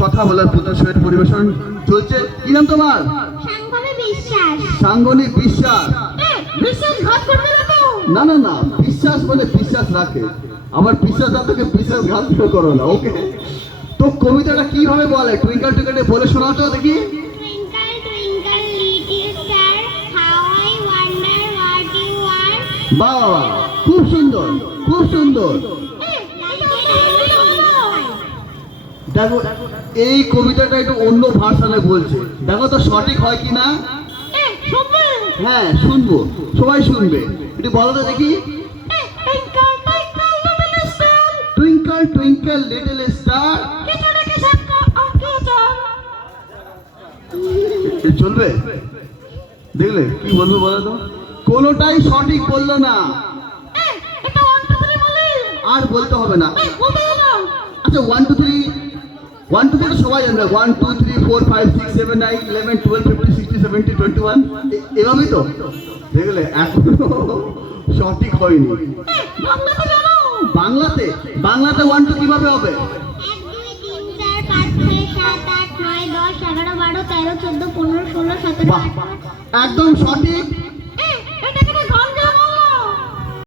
কথা বলার প্রদর্শনের পরিবেশন চলছে। কি নাম তোমার? সাঙ্গনী বিশ্বাস। না না না, বিশ্বাস মানে বিশ্বাস রাখে। আমার বিশ্বাস আপনাকে বিশ্বাসঘাত করো না, ওকে? তো কবিতাটা কিভাবে বলে? টুইঙ্কল টুইঙ্কল বলে শোনাও তো দেখি। বাহ, খুব সুন্দর, খুব সুন্দর। দেখো, এই কবিতাটা একটু অন্য ভাষায় বলছে, দেখো তো সঠিক হয় কিনা। হ্যাঁ, শুনবো, সবাই শুনবে। একটু বলো তো দেখি। Twinkle twinkle little star. চলবে? দেখলে কি বলবো বলো তো? কোনোটাই সঠিক বললো না। আর বলতে হবে না। আচ্ছা, 1 2 3 1 2 3 সবাই জানবে। 1 2 3 4 5 6 7 9 11 12 15 16 17 21 এভাবেই তো। দেখলে এখনো সঠিক হয়নি। বাংলাতে 1 2 কিভাবে হবে? 1 2 3 4 5 6 7 8 9 10 11 12 13 14 15 16 17 একদম সঠিক।